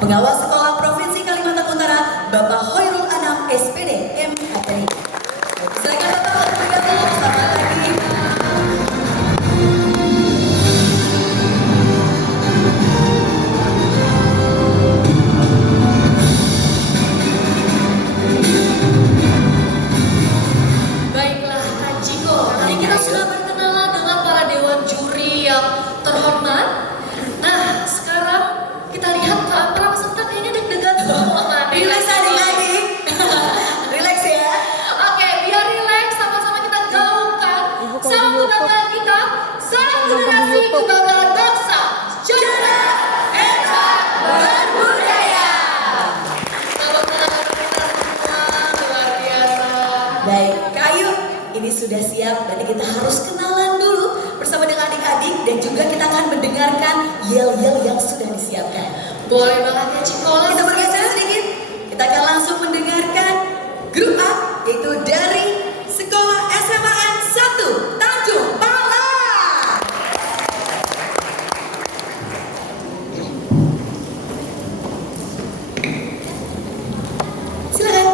Pengawas Sekolah Provinsi Kalimantan Utara, Bapak Hoirul Anam, SPD, MAPI. Silakan Bapak untuk bergabung. Selamat pagi. Baiklah Kak Ciko, tadi kita sudah berkenalan dengan para dewan juri yang terhormat. Nah, sekarang kita lihat para peserta kayaknya deg-degan semua. Relax adik-adik. Relax ya. Oke, biar relax, sama-sama kita gaungkan salam kebanggaan kita, salam generasi kebanggaan bangsa, sejarah, hebat, berbudaya. Salam kenal kita semua, luar biasa. Baik, Kayu, ini sudah siap. Berarti kita harus kenalan dulu bersama dengan adik-adik dan juga kita akan mendengarkan yel-yel yang sudah disiapkan. Boleh banget ya Ciko. Kita bergeser sedikit. Kita akan langsung mendengarkan grup A, yaitu dari Sekolah SMAN 1 Tanjung Balai. Silakan.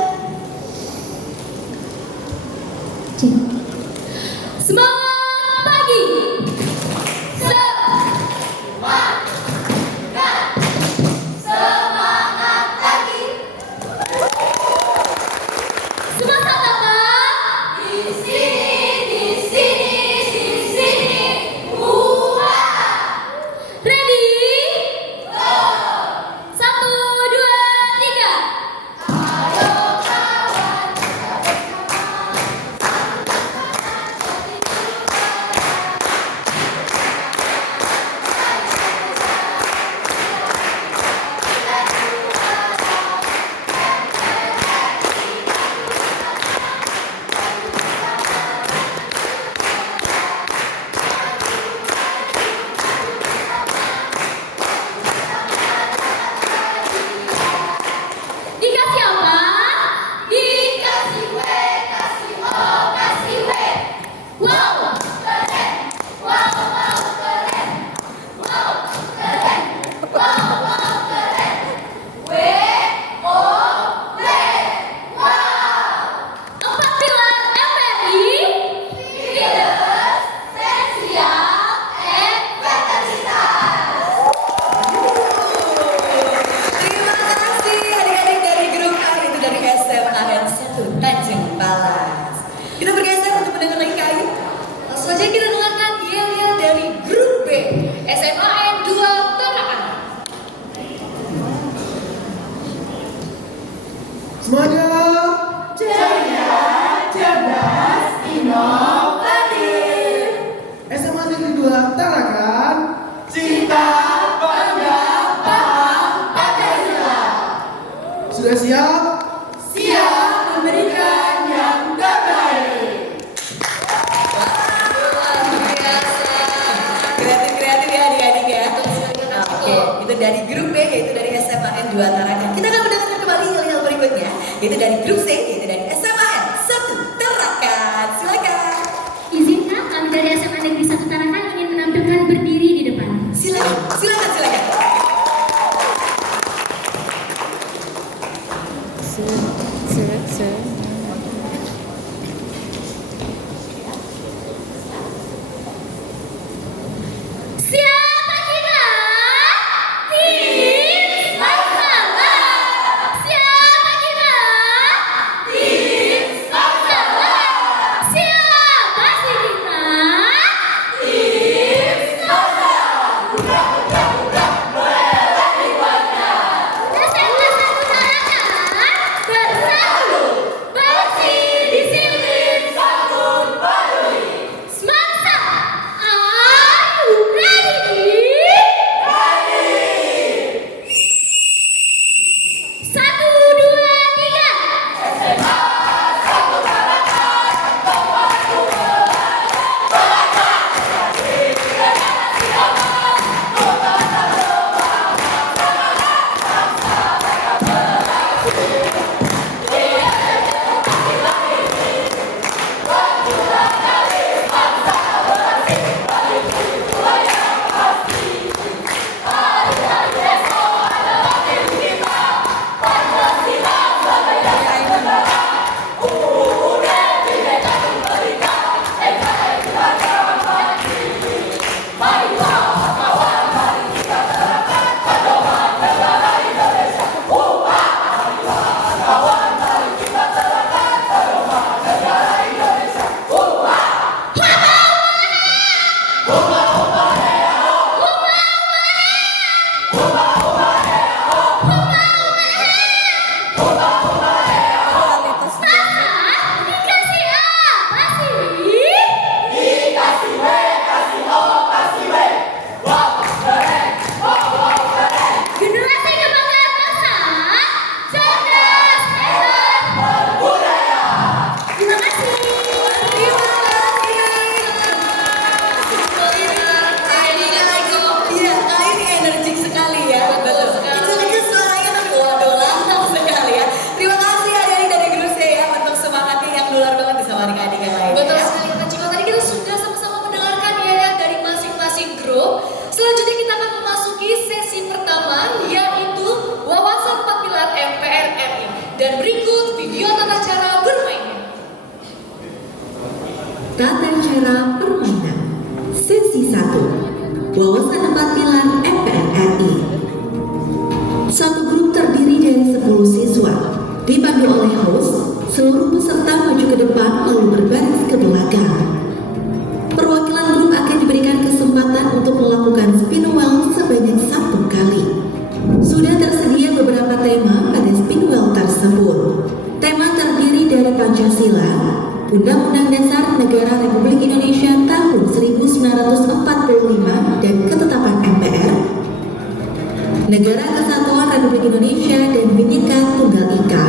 Semangat pagi. Semangat pagi. Semangat apa? Di sini. Ready? Go. 1, 2, 3. Dikasih apa? Dikasih W, kasih O, kasih W. Wow, keren. Wow, keren. Wow, keren. Wow, keren. W, O, W. Wow. 4 pilar MPRI. Leaders, Sensial, and Veteritas. Terima kasih adik-adik dari grup A, itu dari SMAN 1 Tanjung Balai. Kita bergeser untuk mendengar lagi Kayu. Langsung aja kita dengarkan yel-yel dari grup B, SMAN 2 Tarakan. Semuanya Jaya, cerdas, inovatif. SMA Negeri 2 Tarakan Cinta, bangga, paham, Pancasila. sudah siap? Siap memberikan yang terbaik. Luar biasa. Kreatif ya adik-adik ya. Oke, itu dari grup B, yaitu dari SMAN 2 Tarakan. Kita akan mendengarkan kembali hal-hal berikutnya, yaitu dari grup C, yaitu dari SMAN 1 Tarakan. Silakan. Izinkan kami dari SMA Negeri 1 Tarakan ingin menampilkan berdiri di depan. Silakan. Siapa kita? Tim Masalah. Siapa kita? Tim Tata cara permainan. Sesi 1. Wawasan 4 pilar MPR RI. Satu grup terdiri dari 10 siswa. Dipandu oleh host, seluruh peserta maju ke depan lalu berbaris ke belakang. Perwakilan grup akan diberikan kesempatan untuk melakukan spin wheel sebanyak 1 kali. Sudah tersedia beberapa tema pada spin wheel tersebut. Tema terdiri dari Pancasila, Undang-Undang Dasar Negara Republik Indonesia tahun 1945 dan Ketetapan MPR, Negara Kesatuan Republik Indonesia dan Bhinneka Tunggal Ika,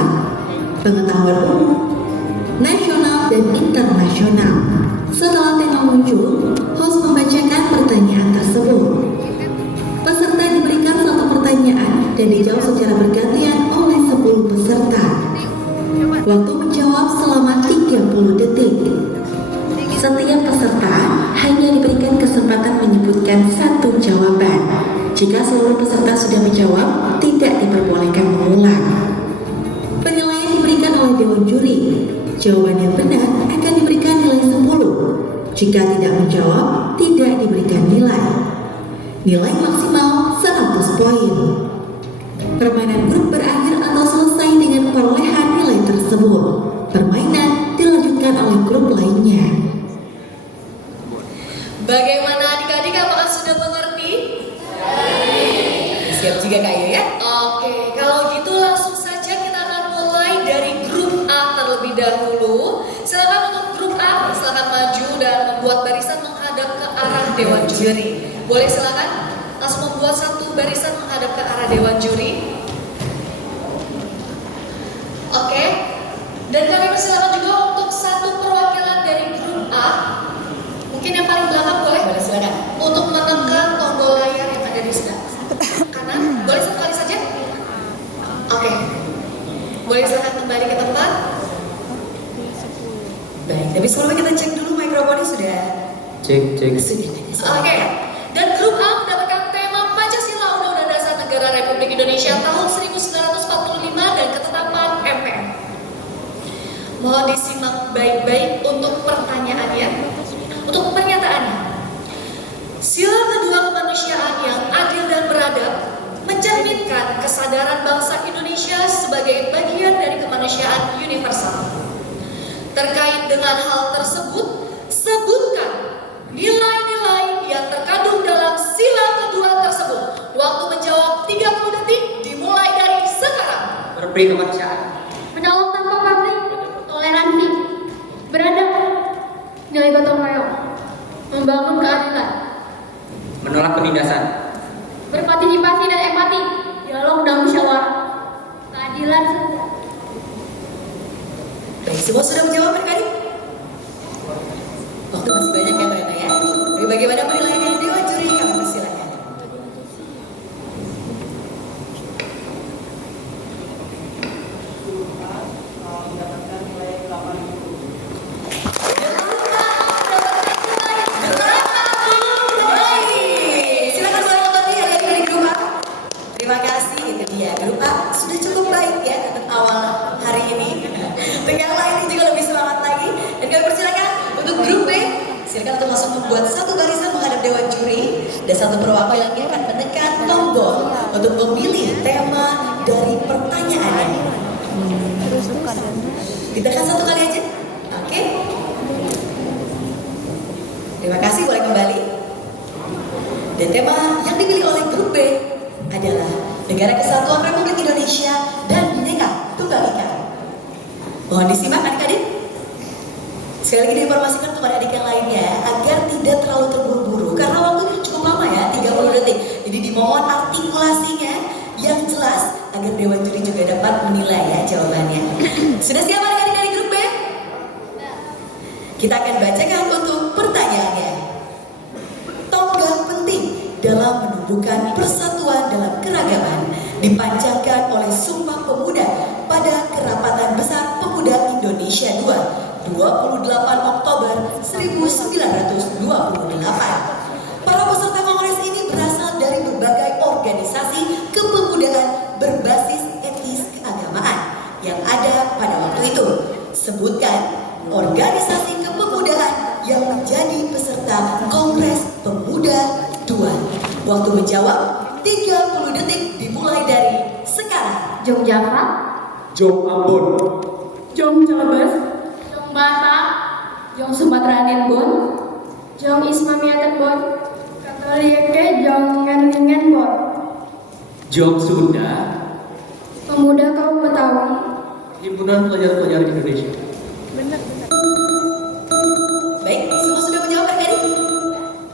pengetahuan umum, nasional dan internasional. Setelah tema muncul, host membacakan pertanyaan tersebut. Peserta diberikan 1 pertanyaan dan dijawab secara bergantian oleh 10 peserta. Waktu menjawab selama 30 detik. Setiap peserta hanya diberikan kesempatan menyebutkan 1 jawaban. Jika seluruh peserta sudah menjawab, tidak diperbolehkan mengulang. Penilaian diberikan oleh Dewan Juri. Jawaban yang benar akan diberikan nilai 10. Jika tidak menjawab, tidak diberikan nilai. Nilai maksimal 100 poin. Permainan grup berakhir atau selesai dengan perolehan nilai tersebut. Permainan dilanjutkan oleh grup lainnya. Bagaimana adik-adik, apakah sudah mengerti? Siap juga Kak Ayu ya? Oke, kalau gitu langsung saja kita akan mulai dari grup A terlebih dahulu. Silakan untuk grup A, silakan maju dan membuat barisan menghadap ke arah Dewan Juri. Boleh silakan langsung membuat 1 barisan menghadap ke arah Dewan Juri. Oke, dan kami persilakan juga untuk 1 perwakilan dari grup A. Mungkin yang paling belakang boleh? Boleh silakan. Untuk menekan tombol layar yang ada di sebelah kanan. Boleh 1 kali saja? Oke. Boleh silakan kembali ke tempat. Baik, tapi sebelumnya kita cek dulu mikrofonnya sudah. Cek. Sudah. Oke. Dan grup A mendapatkan tema Pancasila Undang-Undang Dasar Negara Republik Indonesia tahun 1945 dan Ketetapan MPR. Mohon disimak baik-baik untuk pertanyaannya. Untuk pernyataannya. Sila kedua kemanusiaan yang adil dan beradab mencerminkan kesadaran bangsa Indonesia sebagai bagian dari kemanusiaan universal. Terkait dengan hal tersebut, sebutkan nilai-nilai yang terkandung dalam sila kedua tersebut. Waktu menjawab 30 detik dimulai dari sekarang. Berberi kemanusiaan. Menolong tanpa pamrih, toleransi, beradab, nilai gotong royong, membangun keadilan, Menolak penindasan. berpartisipasi dan empati, dialog dan musyawarah, keadilan serta Baik, semua sudah menjawab adik-adik? Waktu masih banyak ya ternyata ya. Tapi bagaimana penilaian dari Dewan Juri? Kami persilakan. Silakan boleh mengerti adik-adik dari grup A. Terima kasih, itu dia. Grup A sudah cukup baik ya untuk awal hari ini. Untuk yang lain juga lebih semangat lagi. Dan kami persilakan untuk grup B. Silakan untuk langsung membuat 1 barisan menghadap Dewan Juri. Dan 1 perwakilannya akan menekan tombol untuk memilih tema dari pertanyaannya. Ditekan 1 kali aja. Oke. Terima kasih, boleh kembali. Dan tema yang dipilih oleh grup B adalah Negara Kesatuan Republik Indonesia dan Bhinneka Tunggal Ika. Mohon disimak adik-adik. Sekali lagi diinformasikan kepada adik yang lainnya agar tidak terlalu terburu-buru karena waktunya cukup lama ya, 30 detik. Jadi dimohon artikulasinya yang jelas agar Dewan Juri juga dapat menilai ya jawabannya. Sudah siap adik-adik dari grup B? Kita akan bacakan untuk pertanyaannya. Tonggak penting dalam menumbuhkan persatuan dalam keragaman dipanjatkan oleh Sumpah Pemuda pada Kerapatan Besar Pemuda Indonesia II 28 Oktober 1928. Para peserta kongres ini berasal dari berbagai organisasi kepemudaan berbasis etis keagamaan yang ada pada waktu itu. Sebutkan organisasi kepemudaan menjawab 30 detik dimulai dari sekarang. Jong Java, Jom Ambon. Jong Celebes, Jong Batak, Jong Sumatera Bon, Jong Ismamiatet Bon, Katolieke Jong Ngeningen Bon, Jom Sunda. Pemuda Kaum Betawi, Himpunan Pelajar-Pelajar Indonesia. Baik, semua sudah menjawab adik-adik?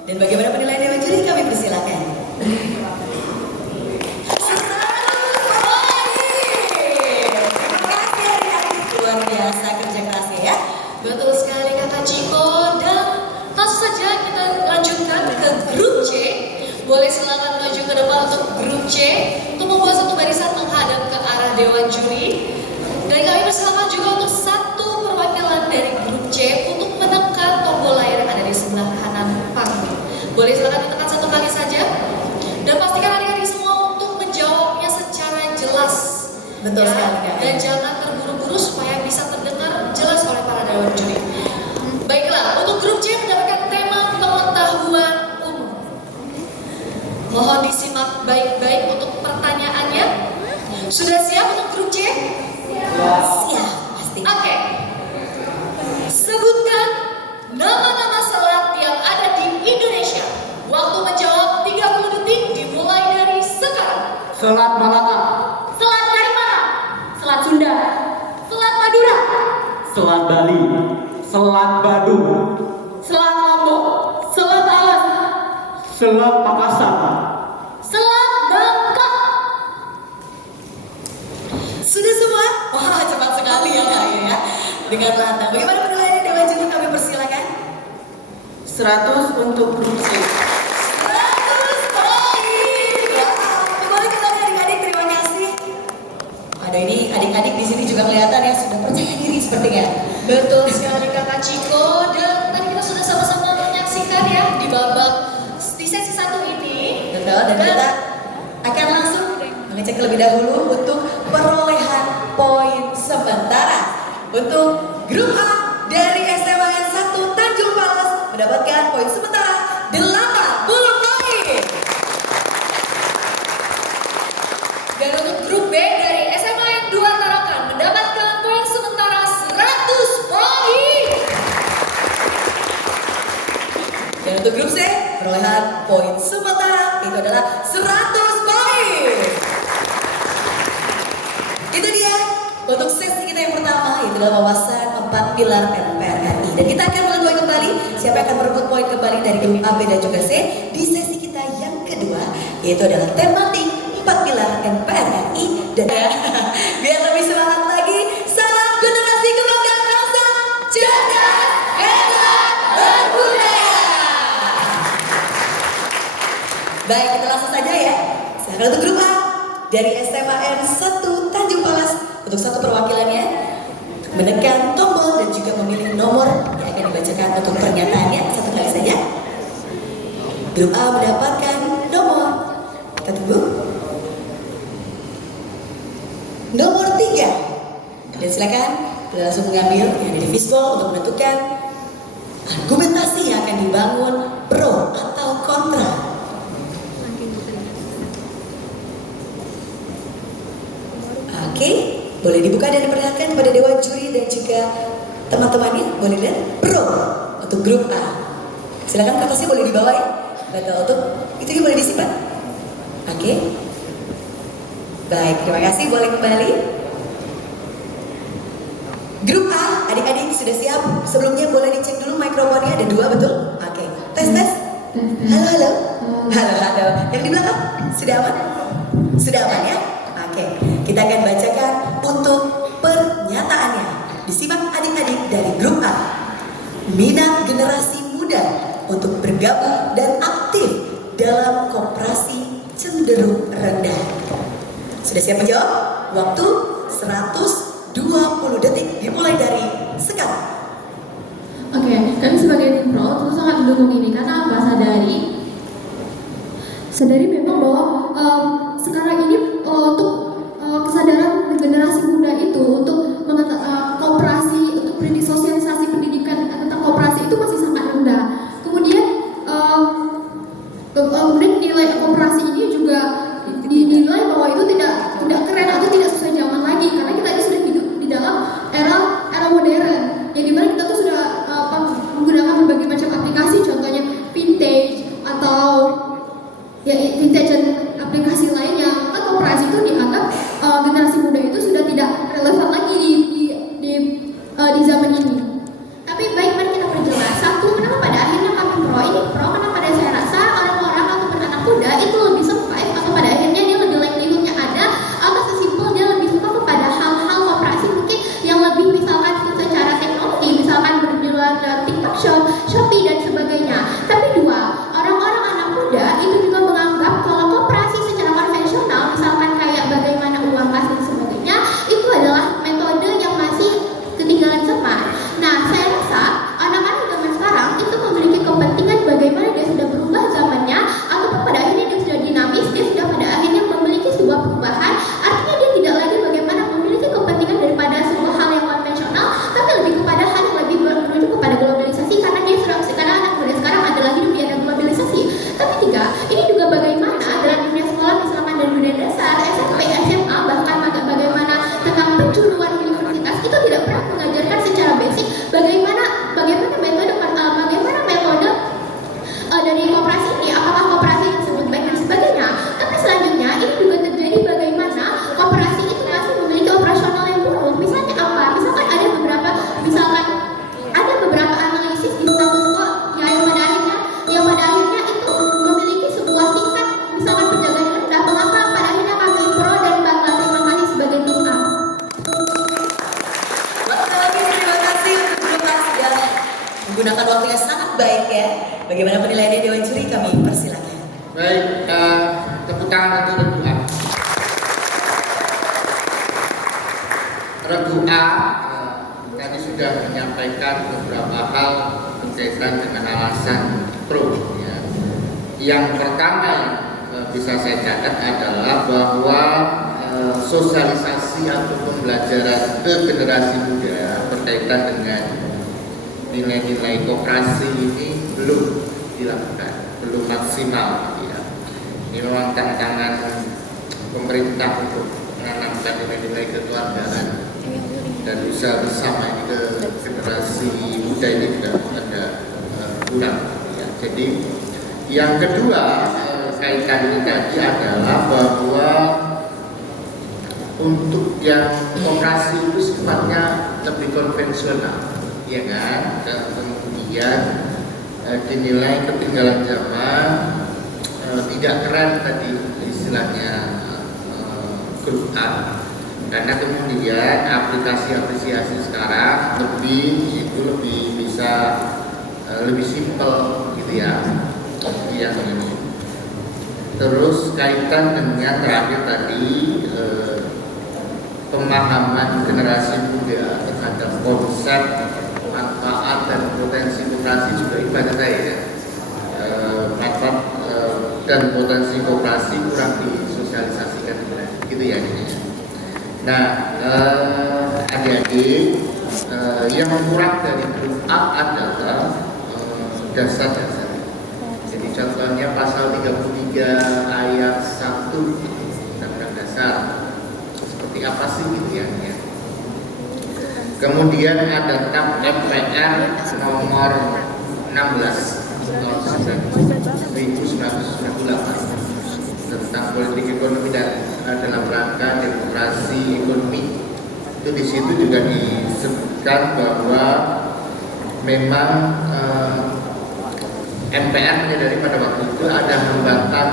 Dan bagaimana penilaian dewan juri? Kami persilakan. Terima kasih adik-adik, luar biasa kerja kerasnya ya. Betul sekali Kakak Ciko, dan langsung saja kita lanjutkan ke grup C. Boleh silakan maju ke depan untuk grup C untuk membuat satu barisan menghadap ke arah dewan juri. Dan kami persilakan juga untuk satu perwakilan dari grup C untuk menekan tombol layar yang ada di sebelah kanan panggung. Boleh silakan ditekan satu kali saja. Dan pastikan adik-adik semua untuk menjawabnya secara jelas. Betul sekali, Kak. Dan jangan terburu-buru supaya bisa terdengar jelas oleh para dewan juri. Baiklah, untuk grup C mendapatkan tema pengetahuan umum. Mohon disimak baik-baik untuk pertanyaannya. Sudah siap untuk grup C? Siap, pasti. Oke. Sebutkan nama-nama selat yang ada di Indonesia. Waktu menjawab 30 detik dimulai dari sekarang. Selat Malaka. Selat Kalimantan, Selat Sunda, Selat Madura, Selat Bali. Selat Badung. Selat Lombok, Selat Alas, Selat Makassar. Selat Bangka. Sudah semua? Wah, cepat sekali ya Kak ya. Dengan lantang. Bagaimana penilaian dewan juri? Kami persilakan. 100 untuk grup C. 100 poin. Wow. Kembali ke belakang adik-adik, terima kasih. Ada ini adik-adik di sini juga kelihatan ya sudah percaya diri sepertinya. Betul sekali Kakak Ciko, dan tadi kita sudah sama-sama menyaksikan ya di babak di sesi 1 ini. Betul, dan kita akan langsung mengecek terlebih dahulu untuk perolehan poin sementara. Untuk grup A dari SMAN 1 Tanjung Palas mendapatkan poin sementara 80 poin. Dan untuk grup B dari SMAN 2 Tarakan mendapatkan poin sementara 100 poin. Dan untuk grup C, perolehan poin sementara itu adalah 100 poin. Itu dia untuk sesi kita yang pertama, yaitu adalah wawasan 4 pilar MPRRI. Dan kita akan mengetahui kembali siapa yang akan merebut poin kembali dari grup A, B, dan juga C di sesi kita yang kedua, yaitu adalah tematik 4 pilar MPRRI. Dan biar lebih semangat lagi, salam generasi kebanggaan bangsa, cerdas, hebat, berbudaya. Baik, kita langsung saja ya. Silakan untuk grup A dari SMAN 1 Tanjung Palas, untuk satu perwakilannya menekan tombol dan juga memilih nomor yang akan dibacakan untuk pernyataannya satu kali saja. Grup A mendapatkan nomor, kita tunggu, nomor 3. Dan silakan kita langsung mengambil yang ada di fishbowl untuk menentukan argumentasi yang akan dibangun pro atau kontra. Oke, boleh dibuka dan diperlihatkan kepada dewan juri dan juga teman-temannya. Boleh lihat pro untuk grup A. Silakan kertasnya boleh dibawa ya. Betul, untuk itu boleh disimpan. Oke. Baik, terima kasih. Boleh kembali. Grup A, adik-adik sudah siap? Sebelumnya boleh dicek dulu mikrofonnya, ada 2 betul? Oke, tes. Halo, halo. Halo, halo. Yang di belakang, sudah aman? Sudah aman ya? Oke, kita akan bacakan untuk pernyataannya. Disimak adik-adik dari grup A. Minat generasi muda untuk bergabung dan aktif dalam koperasi cenderung rendah. Sudah siap menjawab? Waktu 120 detik dimulai dari sekarang. Oke, kami sebagai tim pro tentu sangat mendukung ini karena apa? Sadari memang bahwa sekarang ini untuk kesadaran generasi muda itu untuk koperasi, untuk sosialisasi pendidikan tentang koperasi itu masih sangat rendah. Kemudian nilai koperasi sangat baik ya. Bagaimana penilaiannya Dewan Juri, kami persilakan. Baik, tepuk tangan untuk regu A. Regu A tadi sudah menyampaikan beberapa hal berkaitan dengan alasan pro. Ya. Yang pertama yang bisa saya catat adalah bahwa sosialisasi atau pembelajaran ke generasi muda berkaitan dengan nilai-nilai koperasi ini belum dilakukan, belum maksimal. Ya. Ini memang tantangan pemerintah untuk menanamkan nilai-nilai kekeluargaan dan usaha bersama ini ke generasi muda ini tidak ada kurang. Ya. Jadi yang kedua kaitannya tadi adalah bahwa untuk yang koperasi itu sifatnya lebih konvensional, ya kan? Dan kemudian dinilai ketinggalan zaman, tidak keren tadi istilahnya grup A, karena kemudian aplikasi sekarang lebih bisa lebih simpel gitu ya, yang ini. Terus kaitan dengan terakhir tadi pemahaman generasi muda terhadap konsep manfaat dan potensi koperasi juga ibadah saya ya. Manfaat dan potensi koperasi kurang disosialisasikan gitu ya. Nah, adik-adik yang kurang dari grup A adalah dasar-dasar. Jadi contohnya pasal 33 ayat 1 Undang-Undang Dasar. Seperti apa sih gitu ya? Kemudian ada TAP MPR nomor 16 tahun 1998 tentang politik ekonomi dan dalam rangka demokrasi ekonomi. Itu di situ juga disebutkan bahwa memang MPR menyadari pada waktu itu ada hambatan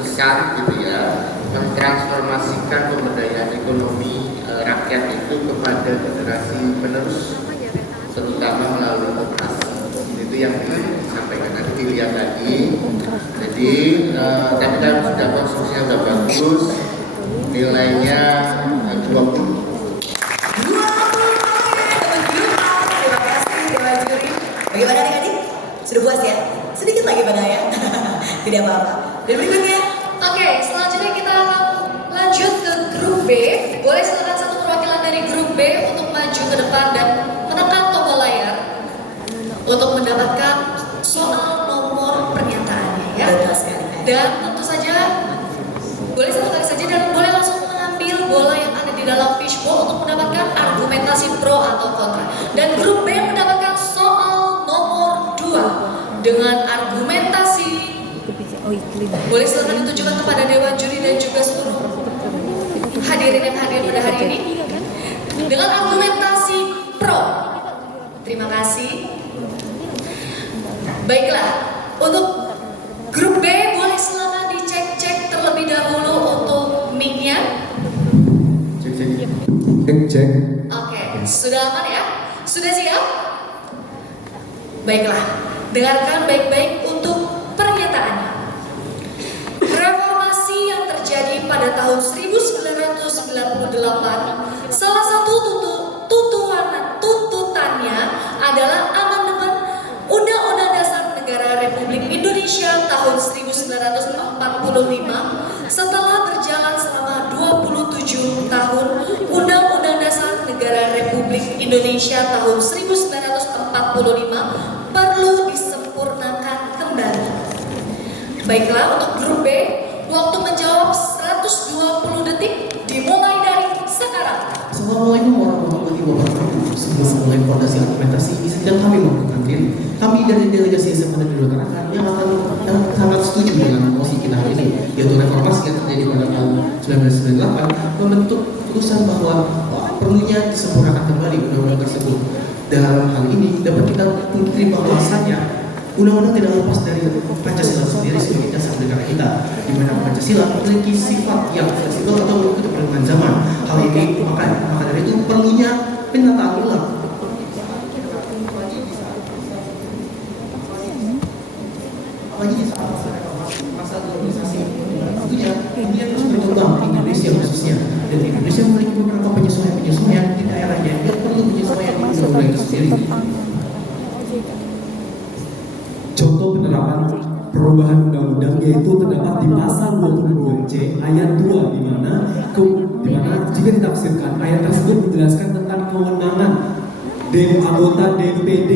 besar gitu ya, mentransformasikan pemberdayaan ekonomi rakyat itu kepada generasi penerus, terutama melalui koperasi. Itu yang disampaikan, nanti dilihat lagi. Jadi tapi kan sudah konstruksinya sudah bagus, nilainya 20. Bagaimana adik-adik? Sudah puas ya? Sedikit lagi pada ya? Tidak apa-apa. Dan berikutnya, Oke, selanjutnya kita akan lanjut ke grup B. Boleh silakan satu perwakilan dari grup B untuk maju ke depan dan menekan tombol layar untuk mendapatkan soal nomor pernyataannya ya. betul sekali. Dan tentu saja boleh satu kali saja dan boleh langsung mengambil bola yang ada di dalam fishbowl untuk mendapatkan argumentasi pro atau kontra. Dan grup B mendapatkan soal nomor 2 dengan argumentasi. Boleh silakan ditujukan kepada Dewan Juri dan juga seluruh hadirin yang hadir pada hari ini dengan argumentasi pro. Terima kasih. Baiklah, untuk grup B boleh silakan dicek-cek terlebih dahulu untuk mic-nya. Cek. Oke, sudah aman ya? Sudah siap? Baiklah, dengarkan baik-baik untuk pernyataannya. Reformasi yang terjadi pada tahun 1998, salah satu tuntutannya adalah amandemen Undang-Undang Dasar Negara Republik Indonesia tahun 1945. Setelah berjalan selama 27 tahun, Undang-Undang Dasar Negara Republik Indonesia tahun 1945 perlu disempurnakan kembali. Baiklah, untuk grup B, waktu menjawab 120 detik dimulai dari sekarang. Assalamualaikum warahmatullahi wabarakatuh. Sebelum mulai fondasi argumentasi, izinkan kami membuka diri. Kami dari delegasi SMA Negeri Utara yang sangat setuju dengan mosi kita hari ini, yaitu reformasi yang terjadi pada tahun 1998 membentuk putusan bahwa perlunya disempurnakan kembali undang-undang tersebut. Dalam hal ini dapat kita bukti bahwasanya undang-undang tidak lepas dari Pancasila sendiri sebagai dasar negara kita, di mana Pancasila memiliki sifat yang fleksibel atau mengikuti perkembangan zaman. Hal ini maka dari itu perlunya penataan ulang. khususnya. Dan Indonesia memiliki beberapa penyesuaian di daerahnya yang perlu penyesuaian di undang-undang itu sendiri. Contoh penerapan perubahan undang-undang yaitu terdapat di pasal 22C ayat 2 di mana jika ditafsirkan ayat tersebut menjelaskan tentang kewenangan anggota DPD,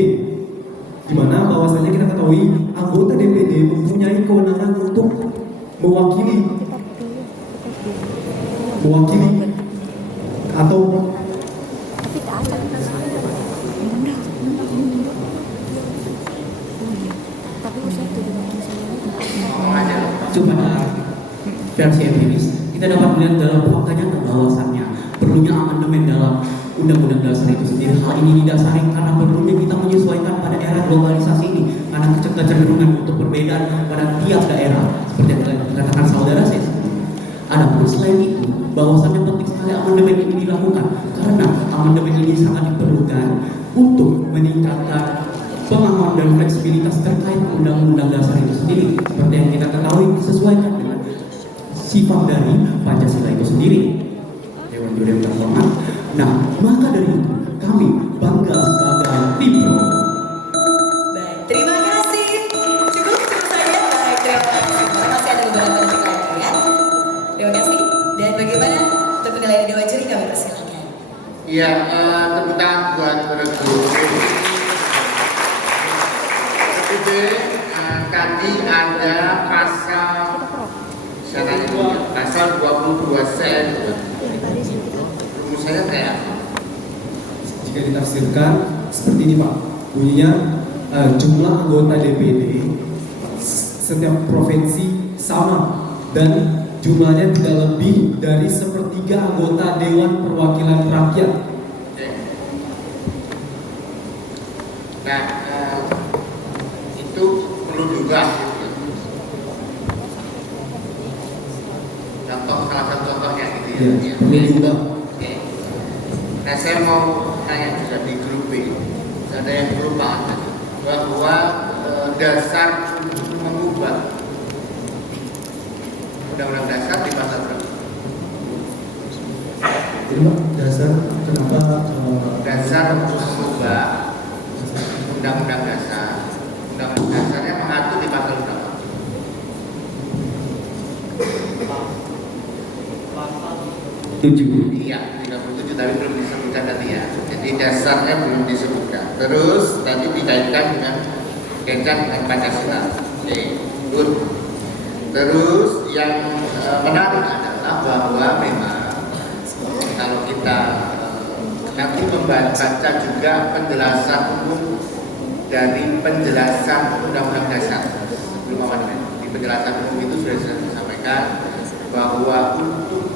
di mana bahwasanya kita ketahui anggota DPD mempunyai kewenangan untuk mewakili atau coba versi empiris kita dapat melihat dalam faktanya bahwasannya perlunya amandemen dalam undang-undang dasar itu sendiri. Hal ini didasari karena perlunya kita menyesuaikan pada era globalisasi ini, karena kecenderungan untuk perbedaan pada tiap daerah seperti yang telah dikatakan saudara saya. Adapun selain itu, bahwasannya penting sekali amandemen ini dilakukan karena amandemen ini sangat diperlukan untuk meningkatkan pemahaman dan fleksibilitas terkait undang-undang dasar itu sendiri, seperti yang kita ketahui disesuaikan dengan sifat dari Pancasila itu sendiri. Dewan Juri yang terhormat. Nah, maka dari itu kami bangga sebagai tim Pro. Baik, terima kasih. Cukup saja. Baik, terima kasih. Masih ada beberapa detik lagi ya. Terima kasih. Dan bagaimana untuk penilaian Dewan Juri, kami persilakan. Iya, tepuk tangan buat Regu. Jadi tadi ada pasal 22C. Rumusnya kayak Jika ditafsirkan seperti ini Pak, bunyinya jumlah anggota DPD setiap provinsi sama dan jumlahnya tidak lebih dari 1/3 anggota Dewan Perwakilan Rakyat. Nah, itu perlu juga. Contoh, salah satu contohnya gitu ya. Ya, perlu juga. Oke. Nah, saya mau tanya juga di grup B. Ada yang lupa bahwa dasar untuk mengubah undang-undang dasar di pasal berapa? Jadi Pak, dasar kenapa Dasar untuk mengubah undang-undang dasar. Undang-undang dasarnya mengatur di pasal berapa? Iya, 37 tapi belum disebutkan tadi ya. Jadi dasarnya belum disebutkan. Terus tadi dikaitkan dengan Pancasila. Oke, good. Terus yang menarik adalah bahwa memang kalau kita nanti membaca juga penjelasan umum dari penjelasan undang-undang dasar sebelum amandemen. Di penjelasan umum itu sudah saya sampaikan bahwa untuk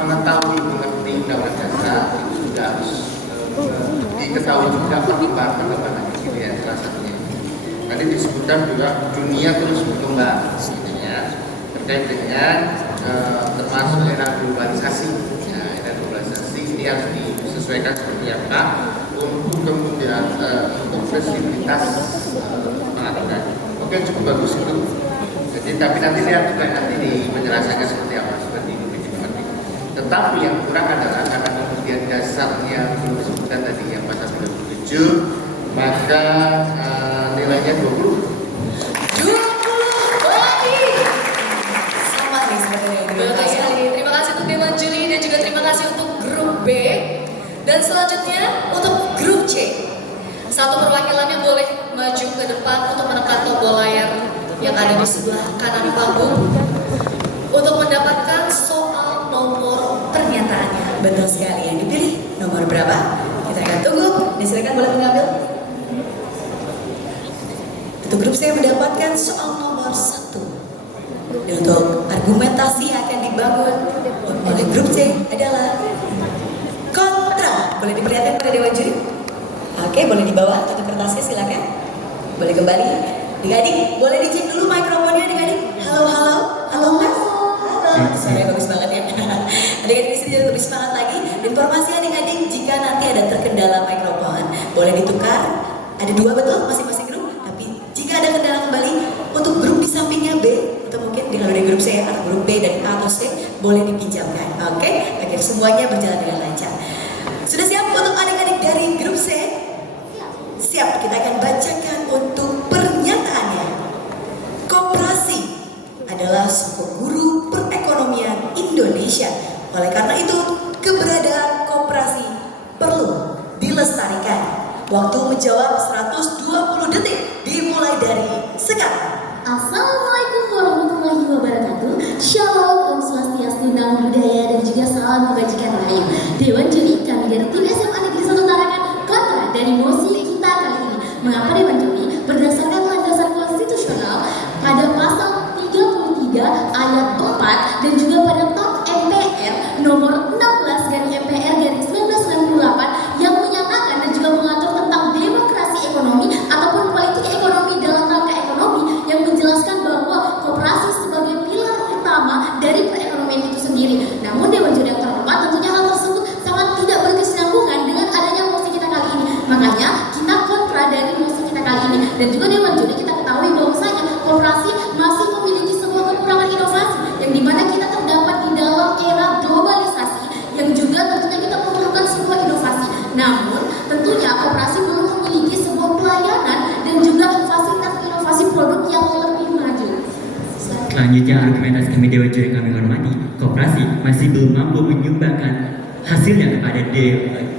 mengetahui mengerti undang-undang dasar itu sudah harus diketahui juga perkembangan gitu ya, salah satunya. Tadi disebutkan juga dunia terus berkembang gitu ya, terkait dengan termasuk era globalisasi. Ya, era globalisasi ini harus disesuaikan seperti apa untuk kemudian untuk fleksibilitas pengaturan. Oke, cukup bagus itu. Jadi tapi nanti lihat juga nanti di penjelasannya seperti apa, seperti ini. Tetapi yang kurang adalah karena kemudian dasarnya belum disebutkan tadi yang pasal 37, maka nilainya 20. 20 lagi. Sama nih sebenarnya. Betul sekali. Terima kasih untuk Dewan Juri dan juga terima kasih untuk grup B. Dan selanjutnya untuk grup C. Satu perwakilannya boleh maju ke depan untuk menekan tombol layar yang ada di sebelah kanan panggung untuk mendapatkan soal nomor pernyataannya. Betul sekali, yang dipilih nomor berapa? Kita akan tunggu. Silakan boleh mengambil. Untuk grup saya mendapatkan soal nomor 1. Dan untuk argumentasi yang akan dibangun oleh grup C adalah kontra. Boleh diperlihatkan pada Dewan Juri? Oke, boleh dibawa untuk kertasnya, silakan. Boleh kembali. Adik-adik, boleh dicek dulu mikrofonnya adik-adik. Halo, halo, halo mas. Halo, suaranya bagus banget ya. Adik-adik di sini jadi lebih semangat lagi. Informasi adik-adik, jika nanti ada terkendala mikrofon, boleh ditukar. Ada 2 betul masing-masing grup. Tapi jika ada kendala kembali, untuk grup di sampingnya B, atau mungkin di luar grup C atau grup B dari A atau C boleh dipinjamkan. Oke, agar semuanya berjalan dengan lancar. Sudah siap untuk adik-adik dari grup C? Siap, kita akan bacakan untuk pernyataannya. Koperasi adalah sebuah guru perekonomian Indonesia. Oleh karena itu, keberadaan koperasi perlu dilestarikan. Waktu menjawab 120 detik dimulai dari sekarang. Assalamualaikum warahmatullahi wabarakatuh. Shalom, Om Swastiastu, Namo Buddhaya, dan juga salam kebajikan rahayu. Dewan Juri kami dari tim SMA Negeri 1 Tarakan kontra dari mosi kita kali ini. Mengapa Dewan Juri? Berdasarkan landasan konstitusional pada pasal 33 ayat 4 dan juga pada TOP MPR nomor 16 dari MPR dari 1998 yang menyatakan dan juga mengatur tentang demokrasi ekonomi ataupun politik ekonomi dalam rangka ekonomi yang menjelaskan bahwa koperasi sebagai pilar utama dari perekonomian itu sendiri. Namun Dewan Juri yang terhormat, tentunya hal tersebut sangat tidak berkesinambungan dengan adanya mosi kita kali ini. Makanya kita kontra dari mosi kita kali ini, dan juga Dewan Juri kita ketahui bahwasanya koperasi masih memiliki sebuah kekurangan inovasi yang dimana kita terdapat di dalam era globalisasi yang juga tentunya kita memerlukan sebuah inovasi. Namun tentunya koperasi belum memiliki sebuah pelayanan dan juga fasilitas inovasi produk yang lebih maju. Selanjutnya argumentasi kami Dewan Juri kami hormati, koperasi masih belum mampu menyumbangkan hasilnya kepada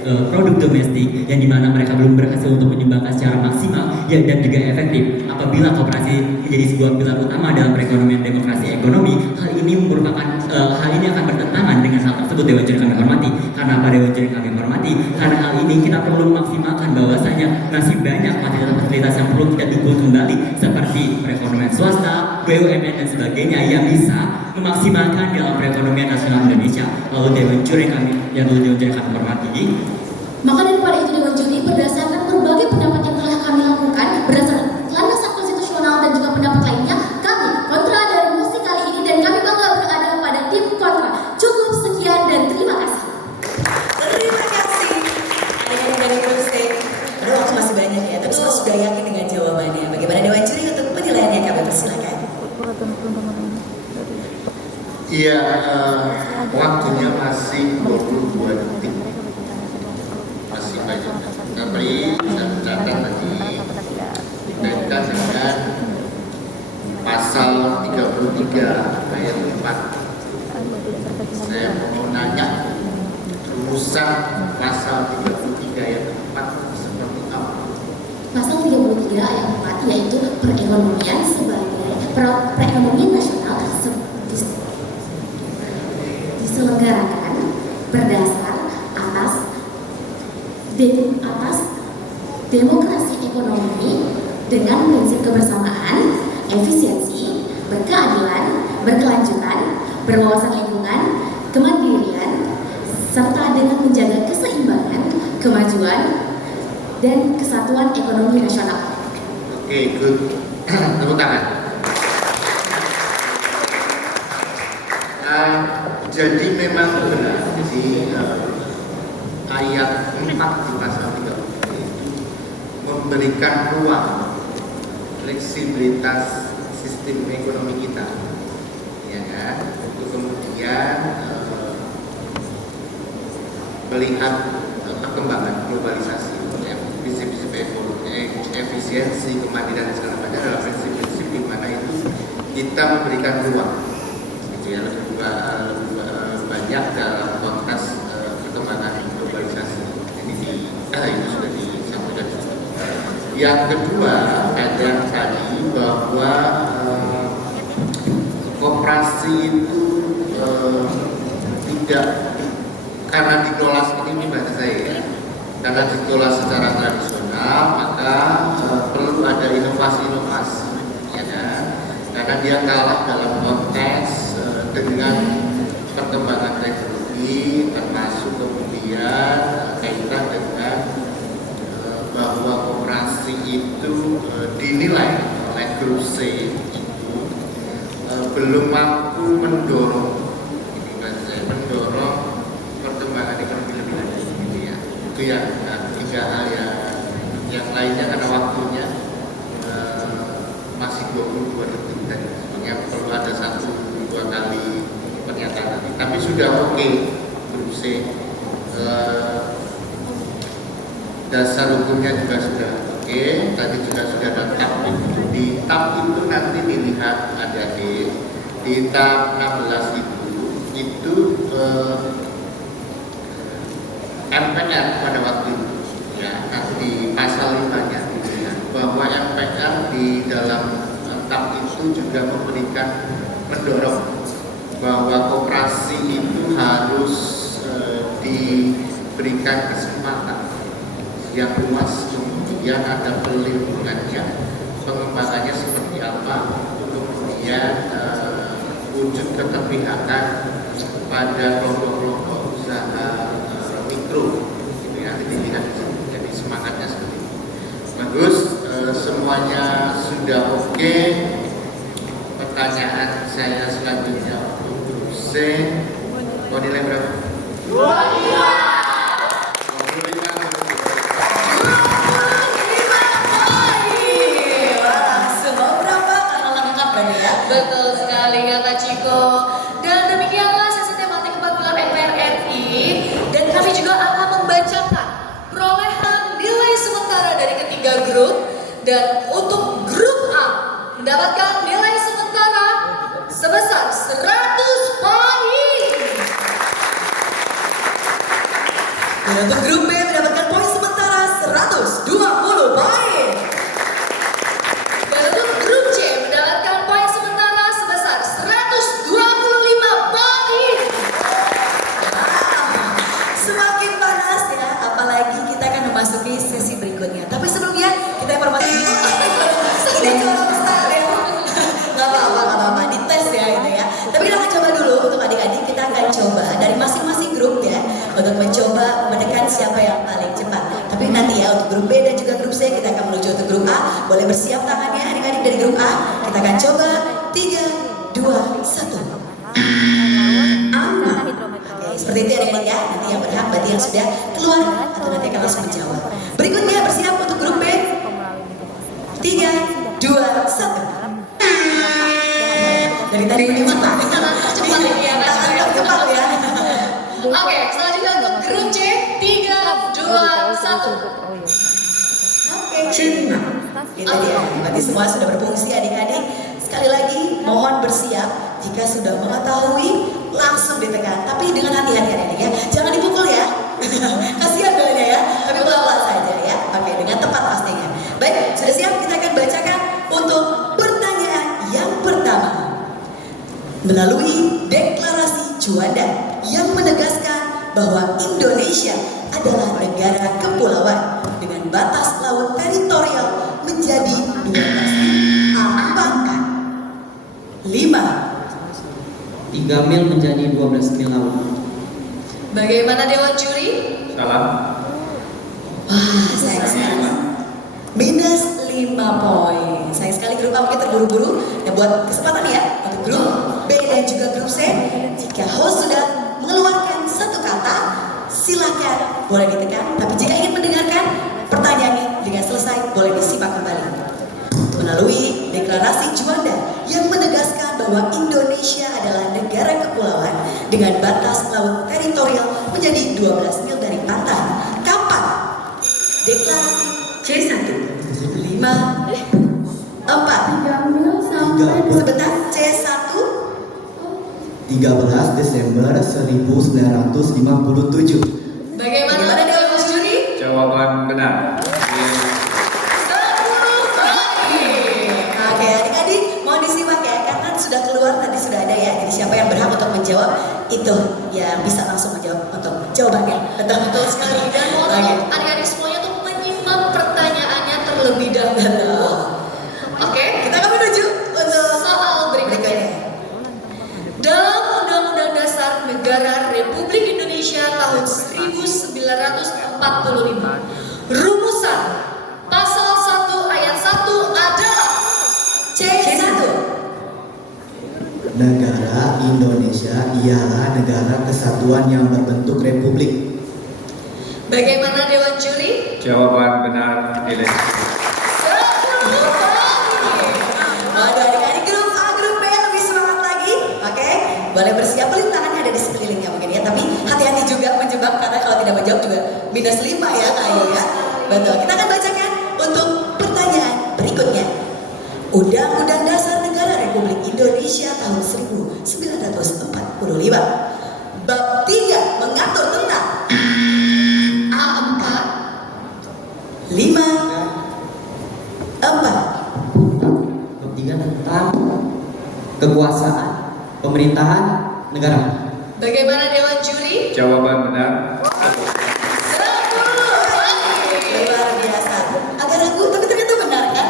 produk domestik yang dimana mereka belum berhasil untuk menyumbangkan secara maksimal dan juga efektif. Apabila koperasi menjadi sebuah pilar utama dalam perekonomian demokrasi ekonomi, hal ini akan bertentangan dengan hal tersebut Dewan Juri kami hormati. Karena apa Dewan Juri kami hormati? Karena hal ini kita perlu memaksimalkan bahwasanya masih banyak fasilitas-fasilitas yang perlu kita dukung kembali seperti perekonomian swasta, BUMN dan sebagainya yang bisa memaksimalkan dalam perekonomian nasional Indonesia. Lalu Dewan Juri kami hormati. Maka daripada itu Dewan Juri berdasarkan berbagai pendapat yang telah kami lakukan berdasarkan landasan konstitusional dan juga pendapat lainnya, kami kontra dari mosi kali ini dan kami bangga berada pada tim kontra. Cukup sekian dan terima kasih. Terima kasih adik-adik dari grup C. Ada waktu masih banyak ya, tapi semua sudah yakin dengan jawabannya. Bagaimana Dewan Juri untuk penilaiannya? Kami persilakan. Iya, waktunya masih 22 detik. Masih banyak. Tapi saya mencatat tadi dikaitkan dengan pasal 33 ayat 4. Saya mau nanya rumusan pasal 33 ayat 4 seperti apa? Pasal 33 ayat 4 yaitu perekonomian sebagai perekonomian nasional diselenggarakan berdasar atas demokrasi ekonomi dengan prinsip kebersamaan, efisiensi, berkeadilan, berkelanjutan, berwawasan lingkungan, kemandirian, serta dengan menjaga keseimbangan, kemajuan, dan kesatuan ekonomi nasional. Oke, good. Tepuk tangan. Jadi memang benar. Jadi ayat 4 di pasal 33 itu memberikan ruang fleksibilitas sistem ekonomi kita, ya kan, untuk kemudian melihat perkembangan globalisasi, ya, prinsip-prinsip ekonomi, efisiensi, kemandirian dan segala macam adalah prinsip-prinsip di mana itu kita memberikan ruang, gitu ya, lebih banyak dalam konteks perkembangan globalisasi. Jadi itu sudah disampaikan. Yang kedua ada tadi bahwa koperasi itu tidak, karena dikelola seperti ini bahasa saya ya, karena dikelola secara tradisional maka perlu ada inovasi-inovasi, ya kan? Karena dia kalah dalam konteks dengan perkembangan teknologi, termasuk kemudian kaitan dengan bahwa koperasi itu dinilai oleh grup C itu belum mampu mendorong, ini kan saya, mendorong perkembangan ekonomi lebih lanjut, gitu ya. Itu yang tiga hal yang lainnya karena waktunya masih 22 detik dan sebenarnya perlu ada satu Tapi sudah oke grup C. Dasar hukumnya juga sudah oke. Tadi juga sudah ada tab. Di tab itu nanti dilihat ada di tab 16 itu MPR pada waktu itu ya, nanti di pasal 5-nya ya, bahwa MPR di dalam tab itu juga mendorong bahwa koperasi itu harus diberikan kesempatan yang luas, kemudian ada pelindungannya, pengembangannya seperti apa, untuk kemudian wujud keterpihakan pada kelompok-kelompok usaha mikro, gitu ya, dilihat di sini. Jadi semangatnya seperti itu. Bagus, semuanya sudah oke. Pertanyaan saya selanjutnya untuk grup C, mau nilai berapa? 25. Betul sekali kata Ciko. Dan demikianlah sesi tematik 4 bulan MPR RI. Dan kami juga akan membacakan perolehan nilai sementara dari ketiga grup. Dan untuk grup A mendapatkan nilai sementara sebesar 100 poin. Dan untuk grup B mendapatkan poin sementara 120 poin. Dan untuk grup C mendapatkan poin sementara sebesar 125 poin. Semakin panas ya, apalagi kita akan memasuki sesi berikutnya. Tapi sebelumnya kita informasi. Ini coba besar ya. Gak apa-apa, dites ya itu ya. Tapi kita akan coba dulu untuk adik-adik, kita akan coba dari masing-masing grup ya, untuk mencoba menekan siapa yang paling cepat. Tapi nanti ya untuk grup B dan juga grup C kita akan menuju untuk grup A. Boleh bersiap tangannya adik-adik dari grup A. Kita akan coba 3, 2, 1. Aman. Oke, seperti itu adik-adik ya. Nanti yang berhak berarti yang sudah keluar atau nanti akan langsung menjawab. Berikutnya bersiap untuk grup B. 3, 2, 1. Dari tadi udah cepat. Cepat ya, Cepat ya. Oke, selanjutnya untuk grup C 3, 2, 1. Oke, Cina. Itu dia. Berarti semua sudah berfungsi adik-adik. Sekali lagi mohon bersiap. Jika sudah mengetahui langsung ditekan. Tapi dengan hati-hati adik-adik ya. Jangan dipukul ya. Kasihan doanya ya. Tapi pelan-pelan saja ya. Oke, dengan tepat pastinya. Baik, sudah siap? Kita akan bacakan untuk pertanyaan yang pertama. Melalui deklarasi Juanda yang menegaskan bahwa Indonesia adalah negara kepulauan dengan batas laut teritorial menjadi 12 mil. Apakah 5, 3 mil menjadi 12 mil laut. Bagaimana Dewan Juri? Salah. wah sayang sekali, minus 5 poin. Sayang sekali grup A mungkin terburu-buru. Dan buat kesempatan ya untuk grup B dan juga grup C, jika host sudah mengeluarkan satu kata, silakan boleh ditekan. Tapi jika ingin mendengarkan pertanyaannya dengan selesai, boleh disimak kembali. Melalui deklarasi Juanda yang menegaskan bahwa Indonesia adalah negara kepulauan dengan batas laut teritorial menjadi 12 mil dari pantai. Kapan deklarasi C1? 5, 4, 3 mil sampai sebentar, C1 13 Desember 1957. Bagaimana Dewan Juri? Jawaban benar. 10 poin. Oke, adik-adik mohon disimak ya, karena sudah keluar tadi sudah ada ya. Jadi siapa yang berhak untuk menjawab itu yang bisa langsung menjawab untuk jawabannya. Betul sekali. Dan mohon adik-adik semuanya untuk menyimak pertanyaannya terlebih dahulu. Oke, Kita akan menuju untuk soal berikutnya. Dalam Undang-Undang Dasar Negara Republik Indonesia tahun 1945, rumusan pasal 1 ayat 1 adalah C1. Negara Indonesia ialah negara kesatuan yang berbentuk republik. Bagaimana Dewan Juri? Jawaban benar nilai. 10 poin. Waduh, adik-adik grup A, grup B lebih semangat lagi. Oke, Boleh bersiap, paling tangannya ada di sekelilingnya mungkin ya. Tapi hati-hati juga menjebak karena kalau tidak menjawab juga -5 ya Kak Ayu ya. Betul. Kita akan bacakan untuk pertanyaan berikutnya. Undang-Undang Dasar Negara Republik Indonesia tahun 1945 Bab 3 mengatur tentang A4 5 4 Bab 3 tentang kekuasaan pemerintahan negara. Bagaimana Dewan Juri? Jawaban benar. Luar biasa. Agak ragu tapi ternyata benar kan?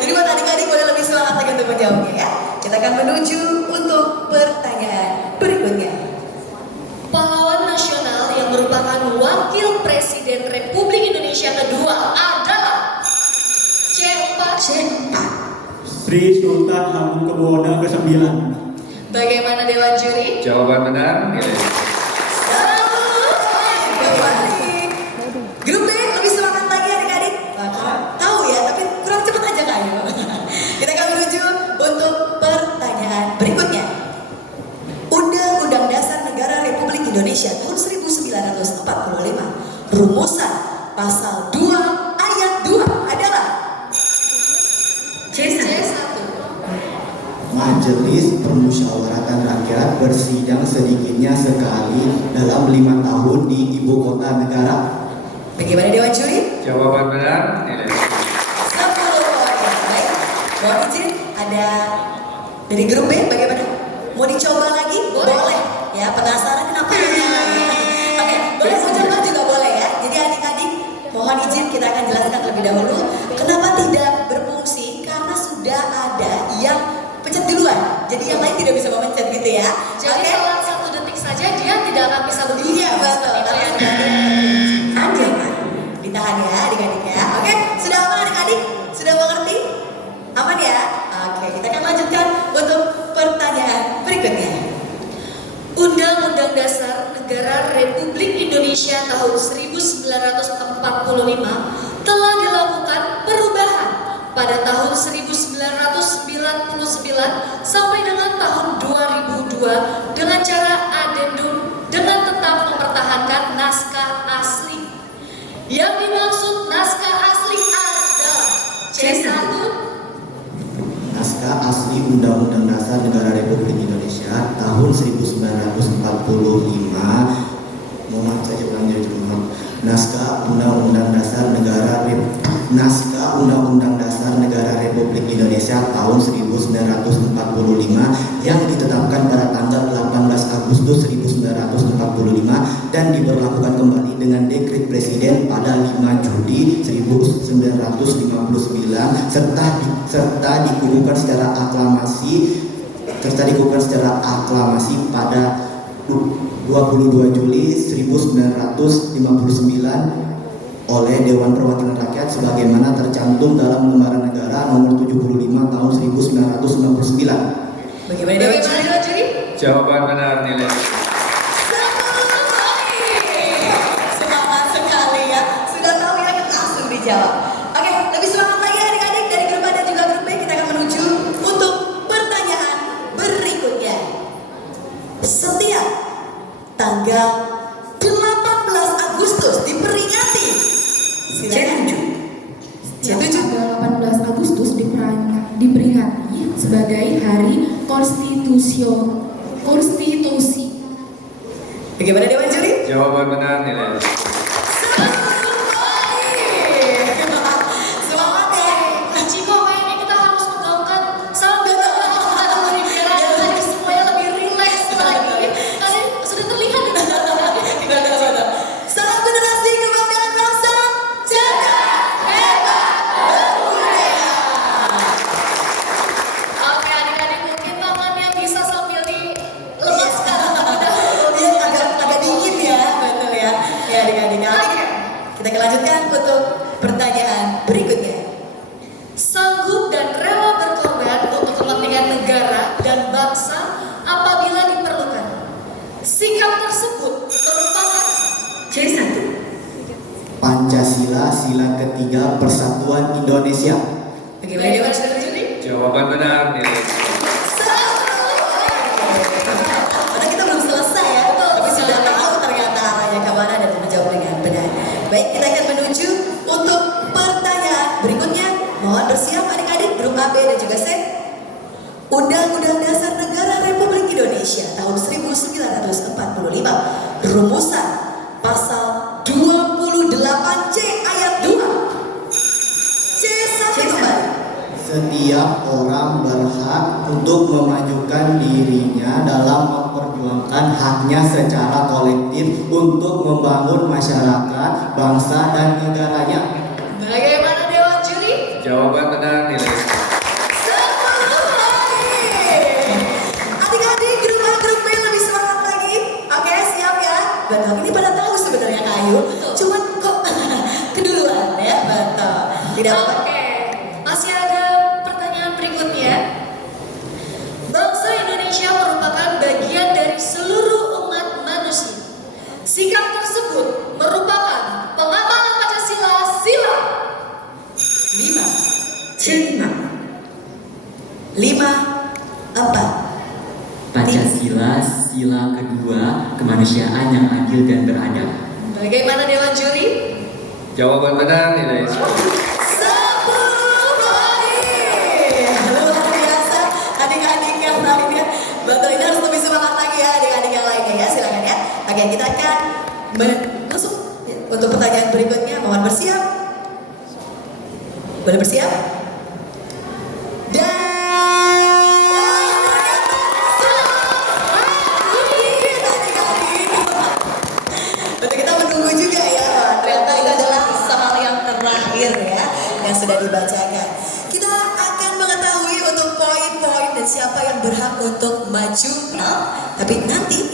Jadi buat adik-adik boleh lebih semangat lagi untuk menjawabnya ya. Kita akan menuju untuk pertanyaan berikutnya. Pahlawan nasional yang merupakan wakil presiden Republik Indonesia kedua adalah C4. Sri Sultan Hamengkubuwono ke-9. Bagaimana Dewan Juri? Jawaban benar. Nilai. Grup B lebih semangat lagi adik-adik. Tahu ya, tapi kurang cepat aja Kak Ayu. Kita akan menuju untuk pertanyaan berikutnya. Undang-Undang Dasar Negara Republik Indonesia tahun 1945 rumusan pasal 2 ayat 2 adalah C1. Majelis Permusyawaratan Rakyat bersidang sedikitnya sekali dalam 5 tahun di ibu kota negara. Bagaimana Dewan Juri? Jawaban benar. Nilai. 10 poin. Baik. Mohon izin ada dari grup B bagaimana? Mau dicoba lagi? Boleh. Ya, penasaran kenapa ya? Oke, boleh mau coba juga boleh ya. Jadi adik-adik mohon izin kita akan jelaskan terlebih dahulu kenapa tidak berfungsi karena sudah ada yang pencet duluan. Jadi yang lain tidak bisa memencet gitu ya. Jadi Oke? dalam 1 detik saja dia tidak akan bisa berbunyi. Iya betul. Seperti Karena kalian. sudah ada yang terkunci. Aja kan? Ditahan ya adik-adik ya. Oke, sudah aman adik-adik? Sudah mengerti? Aman ya? Oke, kita akan lanjutkan untuk pertanyaan berikutnya. Undang-Undang Dasar Negara Republik Indonesia tahun 1945 telah dilakukan perubahan pada tahun 1999 sampai dengan tahun 2002 dengan cara adendum dengan tetap mempertahankan naskah asli. Yang dimaksud naskah asli adalah C1. Naskah asli Undang-Undang Dasar Negara Republik Indonesia tahun 1945. Mohon saja ulang jadi mohon. Naskah Undang-Undang Dasar Negara Republik Indonesia tahun 1945 yang ditetapkan pada tanggal 18 Agustus 1945 dan diberlakukan kembali dengan dekret presiden pada 5 Juli 1959 serta dikukuhkan secara aklamasi pada 22 Juli 1959 oleh Dewan Perwakilan Rakyat sebagaimana tercantum dalam Lembaran Negara nomor 75 tahun 1999. Bagaimana Dewan Juri? Dewan Juri? Jawaban benar. Nilai. Semangat sekali ya. Sudah tahu ya kan langsung dijawab. Oke, lebih semangat lagi adik-adik dari grup A dan juga grup B. Kita akan menuju untuk pertanyaan berikutnya. Setiap tanggal 18 Agustus diperingati. Silakan. Tanggal 18 Agustus diperingati sebagai Hari Konstitusi. Bagaimana Dewan Juri? Jawaban benar. Nilai. Semangat ya. Ciko, kayaknya kita harus menggaungkan salam kita dari biar jadi semuanya lebih rileks lagi. Kalian sudah terlihat ya? Salam generasi kebanggaan bangsa, cerdas, hebat, berbudaya. Oke adik-adik mungkin tangannya bisa sambil dilemaskan terlebih dahulu. Dia agak dingin ya, betul ya. Ya adik-adik. Oke. Kita akan lanjutkan untuk pertanyaan berikutnya. Sanggup dan rela berkorban untuk kepentingan negara dan bangsa apabila diperlukan. Sikap tersebut merupakan C1. Pancasila sila ketiga Persatuan Indonesia. Bagaimana Dewan Juri? Jawaban benar. Nilai. Undang-Undang Dasar Negara Republik Indonesia tahun 1945, rumusan pasal 28C ayat 2. C1 kembali. Setiap orang berhak untuk memajukan dirinya dalam memperjuangkan haknya secara kolektif untuk membangun masyarakat, bangsa, dan negaranya. Bagaimana Dewan Juri? Jawaban benar nilai 10. Adik-adik grup A, grup B lebih semangat lagi. Oke, siap ya? Betul, ini pada tahu sebenarnya Kak Ayu. Cuman kok keduluan ya, betul. Tidak apa. Oke, masih ada pertanyaan berikutnya. Bangsa Indonesia merupakan bagian dari seluruh umat manusia. Sikap tersebut merupakan pengamalan Pancasila sila 5 C5 5 apa? Pancasila, sila kedua, kemanusiaan yang adil dan beradab. Bagaimana Dewan Juri? Jawaban benar nilai 10. 10 poin. Luar biasa adik-adik yang lainnya. Betul, ini harus lebih semangat lagi ya adik-adik yang lainnya ya. Silakan ya. Oke, kita akan masuk untuk pertanyaan berikutnya. Mohon bersiap. Boleh bersiap? Dan Betul, kita menunggu juga ya. Ternyata itu adalah soal yang terakhir ya, yang sudah dibacakan. Kita akan mengetahui untuk poin-poin dan siapa yang berhak untuk maju. Tapi nanti